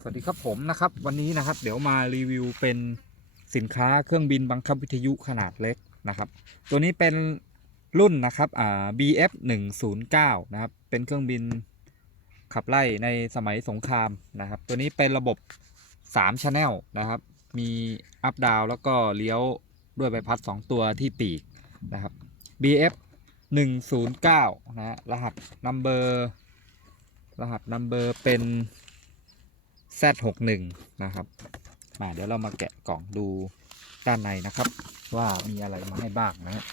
สวัสดีครับผมนะครับ วันนี้นะครับ เดี๋ยวมารีวิวเป็นสินค้าเครื่องบินบังคับวิทยุขนาดเล็กนะครับ ตัวนี้เป็นรุ่นนะครับอ่า BF 109นะครับ เป็นเครื่องบินขับไล่ในสมัยสงครามนะครับ ตัวนี้เป็นระบบ3 Channel นะครับ มีอัพดาวแล้วก็เลี้ยวด้วยใบพัด 2 ตัวที่ปีกนะครับ BF 109นะฮะรหัส number รหัส number เป็น Z61 นะครับมาเดี๋ยวเรามาแกะกล่องดูด้านในนะครับ ว่ามีอะไรมาให้บ้างนะฮะ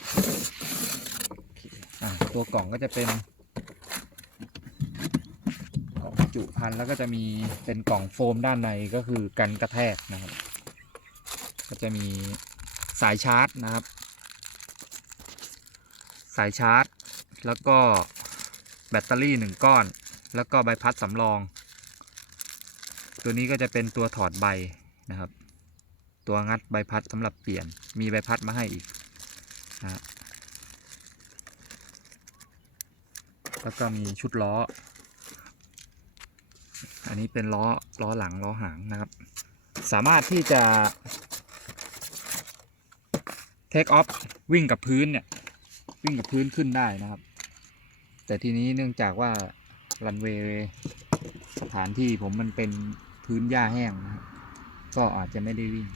ตัวกล่องก็จะเป็นกล่องบรรจุภัณฑ์แล้วก็จะมีเป็นกล่องโฟมด้านในก็คือกันกระแทกนะครับ ก็จะมีสายชาร์จนะครับ สายชาร์จ แล้วก็แบตเตอรี่หนึ่งก้อน แล้วก็ใบพัดสำรอง ตัวนี้ก็จะเป็นตัวถอดใบนะครับ ตัวงัดใบพัดสำหรับเปลี่ยน มีใบพัดมาให้อีกนะฮะแล้วก็มีชุดล้อ อันนี้เป็นล้อล้อหลังล้อหางนะครับ สามารถที่จะเทคออฟวิ่งกับพื้นเนี่ยวิ่งกับพื้นขึ้นได้นะครับ แต่ทีนี้เนื่องจากว่ารันเวย์สถานที่ผมมันเป็น พื้นหญ้าแห้งนะครับก็อาจจะไม่ได้วิ่ง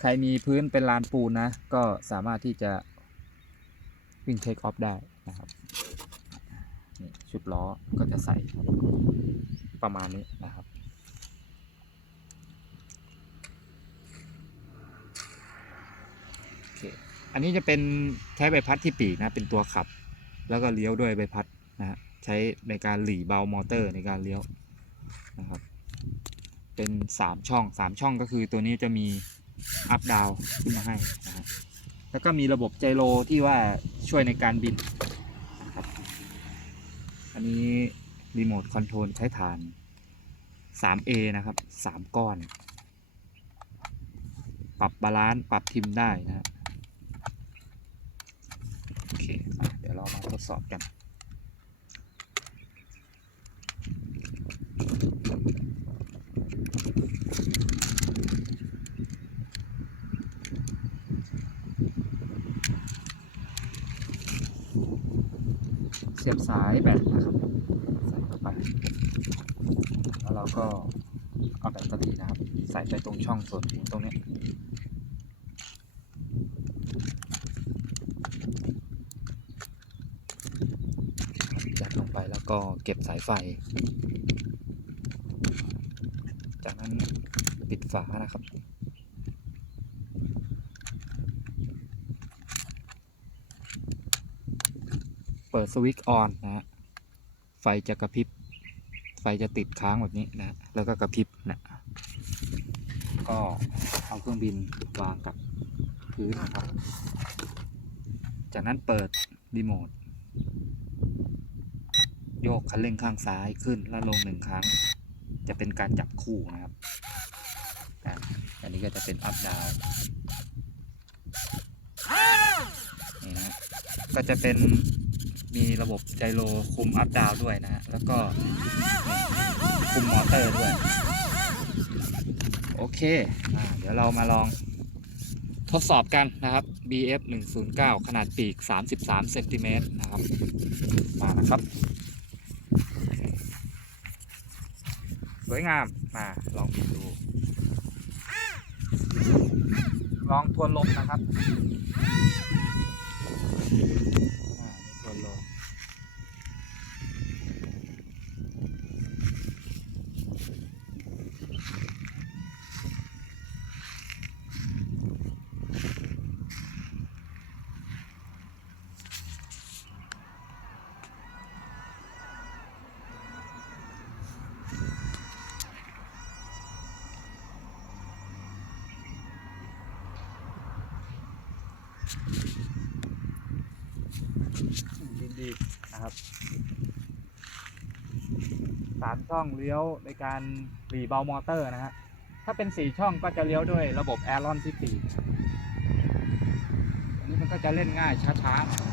ใครมีพื้นเป็นลานปูนนะ ก็สามารถที่จะวิ่งเทคออฟได้นะครับนี่ชุดล้อก็จะใส่ประมาณนี้นะครับโอเคอันนี้จะเป็นใช้ใบพัดที่ปีนะเป็นตัวขับ แล้วก็เลี้ยวด้วยใบพัดนะฮะใช้ในการหลีเบามอเตอร์ในการเลี้ยวนะครับ เป็นสามช่องสามช่องก็คือตัวนี้จะมีอัพดาวขึ้นมาให้นะแล้วก็มีระบบไจโรที่ว่าช่วยในการบินนะครับอันนี้รีโมทคอนโทรลใช้ฐาน 3A นะครับ 3 ก้อน ปรับบาลานซ์ปรับทิมได้นะโอเค เดี๋ยวเรามาทดสอบกัน สียบสายแบตนะครับใส่เข้าไป แล้วเราก็เอาแบตเตอรี่นะครับ ใส่ไปตรงช่องส่วนตรงนี้ยัดลงไปแล้วก็เก็บสายไฟ จากนั้นปิดฝานะครับ ปิดสวิตช์ออนนะฮะไฟจะกระพริบ ไฟจะติดค้างแบบนี้นะ แล้วก็กระพริบนะ ก็เอาเครื่องบินวางกับพื้นนะครับ จากนั้นเปิดรีโมทโยกคันเร่งข้างซ้ายขึ้นและลงหนึ่งครั้ง จะเป็นการจับคู่นะครับ อันนี้ก็จะเป็นอัพดาวนี่นะ ก็จะเป็น มีระบบไจโรคุมอัพดาวด้วยนะฮะ แล้วก็คุมมอเตอร์ด้วย โอเคอเดี๋ยวเรามาลองทดสอบกันนะครับ BF 109ขนาดปีก 33เซนติเมตรนะครับ มานะครับ สวยงาม มาลองบินดู ลองทวนลมนะครับอ่านี่ทวนลม บินดีนะครับสามช่องเลี้ยวในการหลีเบามอเตอร์นะฮะ ถ้าเป็นสี่ช่องก็จะเลี้ยวด้วยระบบแอรอนที่ปีกอันนี้มันก็จะเล่นง่ายช้าๆหน่อย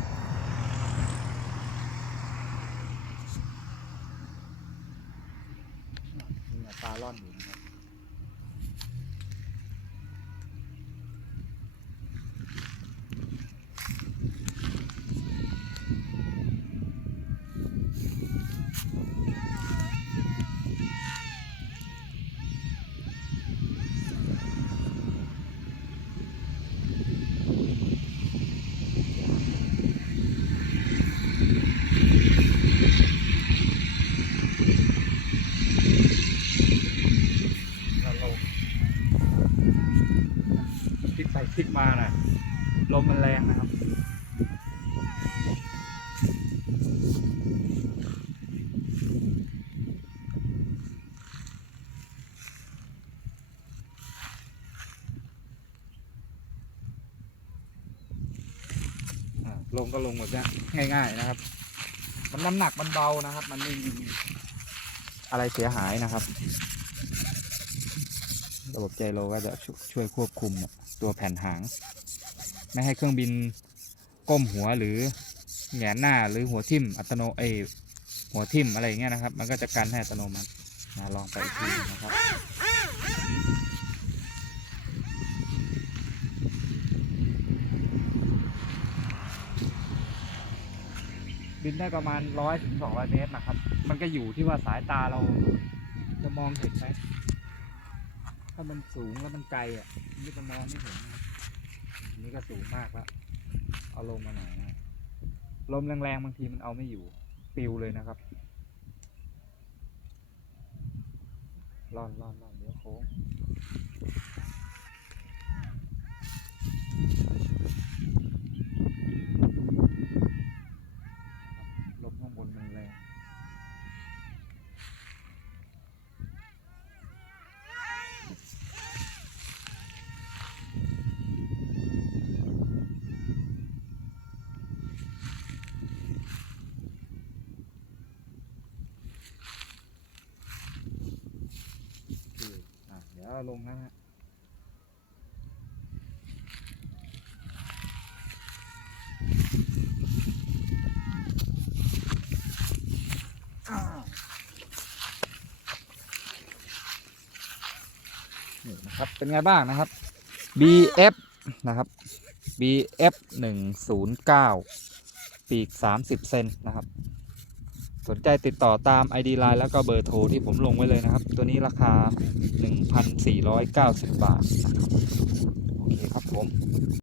เนี่ยปลาล่อนอยู่นะครับแล้วลมพลิกไปพลิก มาน่ะลมมันแรงนะครับ ลงก็ลงแบบนี้ง่าย ๆนะครับ มันน้ำหนักมันเบานะครับ มันไม่มีอะไรเสียหายนะครับ ระบบไจโรก็จะชช่วยควบคุม ตัวแผ่นหาง ไม่ให้เครื่องบินก้มหัวหรือแหงนหน้าหรือหัวทิ่มอัตโนเอหัวทิ่มอะไรอย่างเงี้ยนะครับ มันก็จะกันให้อัตโนมัตินะลองไปอีกทีนะครับบินได้ประมาณร้อยถึงสองร้อยเมตรนะครับ มันก็อยู่ที่ว่าสายตาเราจะมองเห็นไหม ถ้ามันสูงแล้วมันไกลอะนี่จะมองไม่เห็นนะครับอันนี่ก็สูงมากแล้วเอาลงมาหน่อยนะลมแรงๆบางทีมันเอาไม่อยู่ปิวเลยนะครับร่อนร่อนร่อนเดี๋ยวโค้งลมข้างบนมันแรง คืออะ เอาลงนะฮะนี่นะครับ เป็นไงบ้างนะครับ BF นะครับ BF หนึ่งศูนย์เก้าปีกสามสิบเซนนะครับ สนใจติดต่อตาม ID Line แล้วก็เบอร์โทรที่ผมลงไว้เลยนะครับ ตัวนี้ราคา 1,490 บาท โอเคครับผม